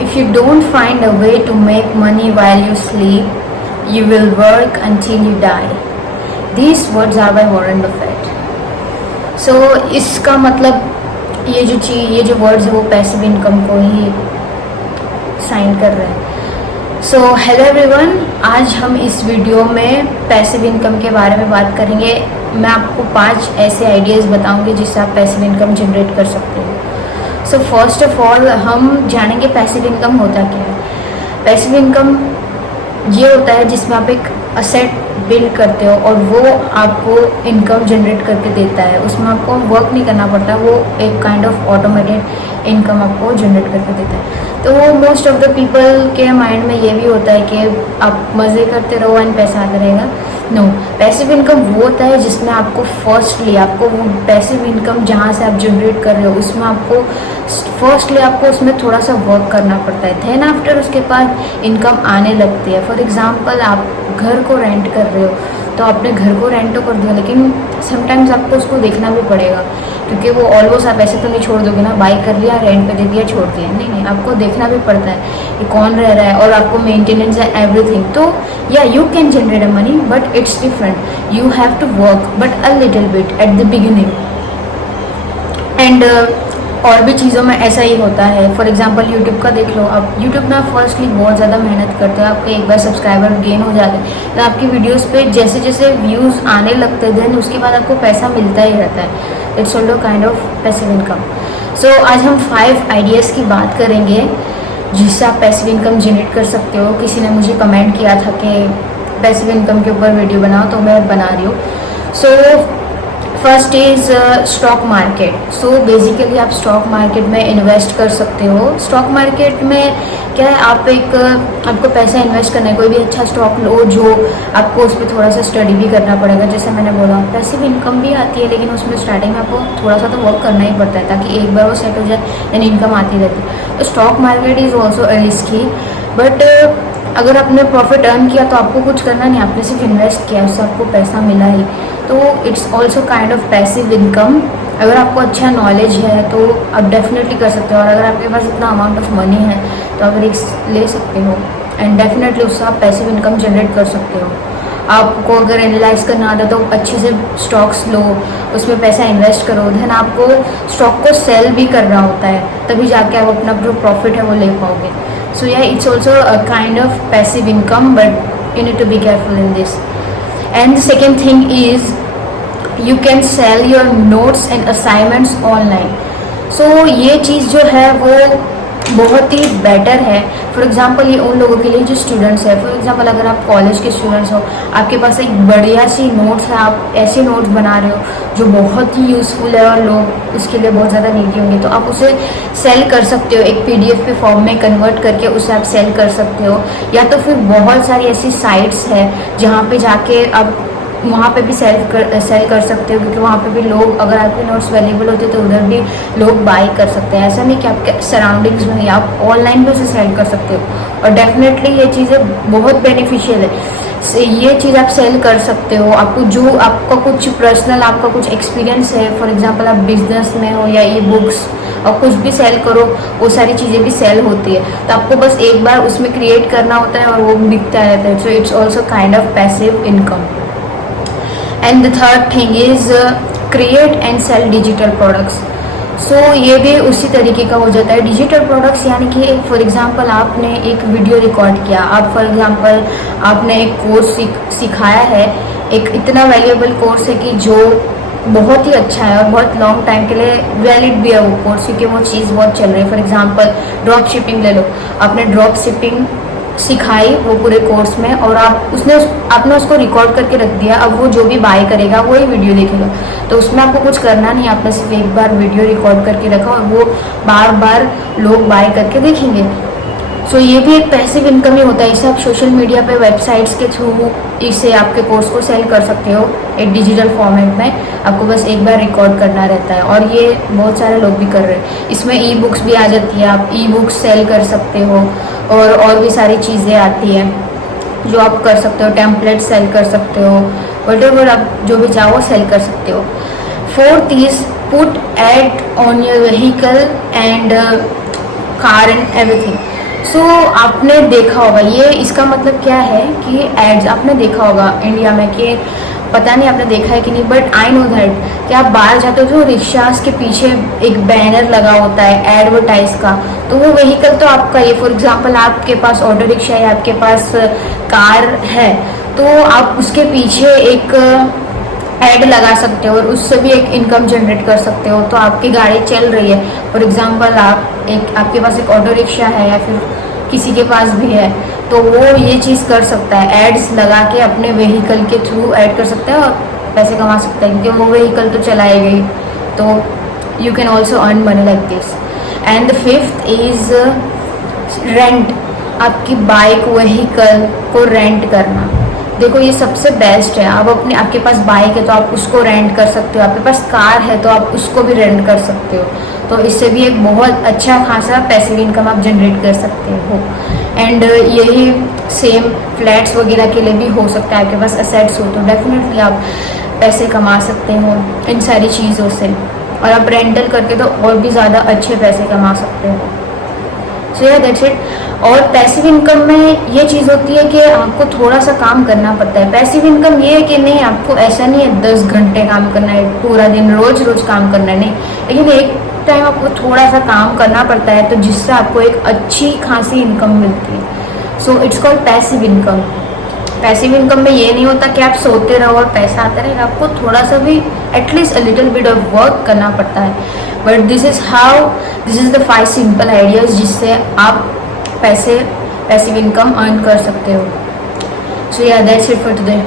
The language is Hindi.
If you don't find a way to make money while you sleep, you will work until you die. These words are by Warren Buffett. So इसका मतलब ये जो वर्ड्स है वो पैसिव इनकम को ही साइन कर रहे हैं. सो हेलो एवरीवन, आज हम इस वीडियो में पैसिव इनकम के बारे में बात करेंगे. मैं आपको 5 ऐसे आइडियाज़ बताऊंगी जिससे आप पैसिव इनकम जनरेट कर सकते हो. सो फर्स्ट ऑफ ऑल हम जानेंगे पैसिव इनकम होता क्या है. पैसिव इनकम ये होता है जिसमें आप एक असेट बिल्ड करते हो और वो आपको इनकम जनरेट करके देता है. उसमें आपको वर्क नहीं करना पड़ता, वो एक काइंड ऑफ ऑटोमेटेड इनकम आपको जनरेट करके देता है. तो मोस्ट ऑफ द पीपल के माइंड में ये भी होता है कि आप मज़े करते रहो एंड पैसा आता रहेगा. नो, पैसिव इनकम वो होता है जिसमें आपको फर्स्टली आपको वो पैसिव इनकम जहाँ से आप जनरेट कर रहे हो उसमें आपको फर्स्टली आपको उसमें थोड़ा सा वर्क करना पड़ता है. देन आफ्टर उसके बाद इनकम आने लगती है. फॉर एग्जांपल आप घर को रेंट कर रहे हो तो आपने घर को रेंट तो कर दिया, लेकिन समटाइम्स आपको उसको देखना भी पड़ेगा क्योंकि वो ऑलमोस्ट आप ऐसे तो नहीं छोड़ दोगे ना, बाई कर लिया, रेंट पे दे दिया, छोड़ दिया. नहीं, आपको देखना भी पड़ता है कि कौन रह रहा है और आपको मेंटेनेंस है एवरीथिंग. तो yeah you can generate a money but it's different. You have to work but a little bit at the beginning. And और भी चीज़ों में ऐसा ही होता है. फॉर एग्जांपल यूट्यूब का देख लो. आप यूट्यूब में फर्स्टली बहुत ज़्यादा मेहनत करते हो, आपके एक बार सब्सक्राइबर गेन हो जाते हैं तो आपकी वीडियोस पे जैसे जैसे व्यूज़ आने लगते हैं देन उसके बाद आपको पैसा मिलता ही रहता है. It's also kind of passive income. So आज हम 5 आइडियाज़ की बात करेंगे जिससे आप पैसिव इनकम जनरेट कर सकते हो. किसी ने मुझे कमेंट किया था कि पैसिव इनकम के ऊपर वीडियो बनाओ, तो मैं बना रही हूँ. So first is stock market. So basically आप स्टॉक मार्केट में इन्वेस्ट कर सकते हो. स्टॉक मार्केट में क्या है, आपको पैसा इन्वेस्ट करना है. कोई भी अच्छा स्टॉक लो जो आपको उस पर थोड़ा सा स्टडी भी करना पड़ेगा. जैसे मैंने बोला पैसिव इनकम भी आती है लेकिन उसमें स्टार्टिंग में आपको थोड़ा सा तो वर्क करना ही पड़ता है ताकि एक बार वो सेट हो जाए देन इनकम आती रहती है. तो stock market is also risky but अगर आपने प्रॉफिट अर्न किया तो आपको कुछ करना नहीं, आपने सिर्फ इन्वेस्ट किया, उससे आपको पैसा मिला ही. तो it's also kind of passive income. अगर आपको अच्छा नॉलेज है तो आप डेफिनेटली कर सकते हो और अगर आपके पास इतना अमाउंट ऑफ मनी है तो आप रिस्क ले सकते हो एंड डेफिनेटली उससे आप पैसिव इनकम जनरेट कर सकते हो. आपको अगर एनालाइज करना आता तो अच्छे से स्टॉक्स लो, उसमें पैसा इन्वेस्ट करो, देन आपको स्टॉक को सेल भी करना होता है तभी जाके आप अपना जो प्रॉफिट है वो ले पाओगे. So yeah it's also a kind of passive income but you need to be careful in this. And the second thing is you can sell your notes and assignments online. So ये चीज़ जो है वो बहुत ही बेटर है. फॉर एग्ज़ाम्पल ये उन लोगों के लिए जो स्टूडेंट्स है. फॉर एग्ज़ाम्पल अगर आप कॉलेज के स्टूडेंट्स हो, आपके पास एक बढ़िया सी नोट्स है, आप ऐसे नोट्स बना रहे हो जो बहुत ही यूज़फुल है और लोग उसके लिए बहुत ज़्यादा नीडी होंगे, तो आप उसे सेल कर सकते हो. एक PDF के फॉर्म में कन्वर्ट करके उसे आप सेल कर सकते हो. या तो फिर बहुत सारी ऐसी साइट्स है जहाँ पे जाके आप वहाँ पे भी सेल कर सकते हो क्योंकि वहाँ पे भी लोग, अगर आपके नोट्स अवेलेबल होते तो उधर भी लोग बाई कर सकते हैं. ऐसा नहीं कि आपके सराउंडिंग्स में ही, आप ऑनलाइन भी उसे सेल कर सकते हो और डेफिनेटली ये चीज़ें बहुत बेनिफिशियल है. ये चीज़ आप सेल कर सकते हो. आपको जो आपका कुछ पर्सनल आपका कुछ एक्सपीरियंस है, फॉर एग्जांपल आप बिजनेस में हो या ई बुक्स और कुछ भी सेल करो, वो सारी चीज़ें भी सेल होती है. तो आपको बस एक बार उसमें क्रिएट करना होता है और वो बिकता रहता है. So it's also kind of passive income. And the third thing is create and sell digital products. So ये भी उसी तरीके का हो जाता है. डिजिटल प्रोडक्ट्स यानी कि फॉर एग्जांपल आपने एक वीडियो रिकॉर्ड किया, आप फॉर एग्जांपल आपने एक कोर्स सिखाया है, एक इतना वैल्यूएबल कोर्स है कि जो बहुत ही अच्छा है और बहुत लॉन्ग टाइम के लिए वैलिड भी है वो कोर्स क्योंकि वो चीज़ बहुत चल रही है. फॉर एग्जांपल ड्रॉप शिपिंग ले लो. आपने ड्रॉप शिपिंग सिखाई वो पूरे कोर्स में और आपने उसको रिकॉर्ड करके रख दिया. अब वो जो भी बाय करेगा वही वीडियो देखेगा, तो उसमें आपको कुछ करना नहीं. आपने सिर्फ एक बार वीडियो रिकॉर्ड करके रखा और वो बार बार लोग बाय करके देखेंगे. सो ये भी एक पैसिव इनकम ही होता है. इसे आप सोशल मीडिया पे वेबसाइट्स के थ्रू इसे आपके कोर्स को सेल कर सकते हो एक डिजिटल फॉर्मेट में. आपको बस एक बार रिकॉर्ड करना रहता है और ये बहुत सारे लोग भी कर रहे हैं. इसमें ई बुक्स भी आ जाती है, आप ई बुक्स सेल कर सकते हो और भी सारी चीज़ें आती हैं जो आप कर सकते हो. टेम्पलेट सेल कर सकते हो, वटेवर आप जो भी चाहो सेल कर सकते हो. Fourth is put ad on your vehicle and car and everything. So आपने देखा होगा, ये इसका मतलब क्या है कि एड्स आपने देखा होगा इंडिया में, कि पता नहीं आपने देखा है कि नहीं, बट आई नो दैट कि आप बाहर जाते हो तो रिक्शास के पीछे एक बैनर लगा होता है एडवर्टाइज का। तो वो व्हीकल तो आपका ये, फॉर एग्जांपल आपके पास ऑटो रिक्शा है, आपके पास कार है, तो आप उसके पीछे एक ऐड लगा सकते हो और उससे भी एक इनकम जनरेट कर सकते हो। तो आपकी गाड़ी चल रही है, फॉर एग्जांपल आपके पास एक ऑटो रिक्शा है या फिर किसी के पास भी है, तो वो ये चीज़ कर सकता है, एड्स लगा के अपने व्हीकल के थ्रू ऐड कर सकता है और पैसे कमा सकता है, क्योंकि वो व्हीकल तो चलाएगी। तो you can also earn money like this. And the fifth is rent, आपकी बाइक व्हीकल को रेंट करना। देखो ये सबसे बेस्ट है। आप आपके पास बाइक है तो आप उसको रेंट कर सकते हो, आपके पास कार है तो आप उसको भी रेंट कर सकते हो। तो इससे भी एक बहुत अच्छा खासा पैसिव इनकम आप जनरेट कर सकते हो। एंड यही सेम फ्लैट्स वगैरह के लिए भी हो सकता है, आपके पास असेट्स हो तो डेफिनेटली आप पैसे कमा सकते हो इन सारी चीज़ों से। और आप रेंटल करके तो और भी ज़्यादा अच्छे पैसे कमा सकते हो। सो या दैट्स इट। और पैसिव इनकम में ये चीज़ होती है कि आपको थोड़ा सा काम करना पड़ता है। पैसिव इनकम ये है कि नहीं, आपको ऐसा नहीं है 10 घंटे काम करना है, पूरा दिन रोज रोज काम करना है, नहीं, लेकिन एक टाइम आपको थोड़ा सा काम करना पड़ता है, तो जिससे आपको एक अच्छी खासी इनकम मिलती है। So it's called passive income. Passive income में ये नहीं होता कि आप सोते रहो और पैसा आता रहेगा, आपको थोड़ा सा भी at least a little bit of work करना पड़ता है। But this is the 5 simple ideas जिससे आप पैसिव इनकम अर्न कर सकते हो। सो या दैट्स इट फॉर टुडे।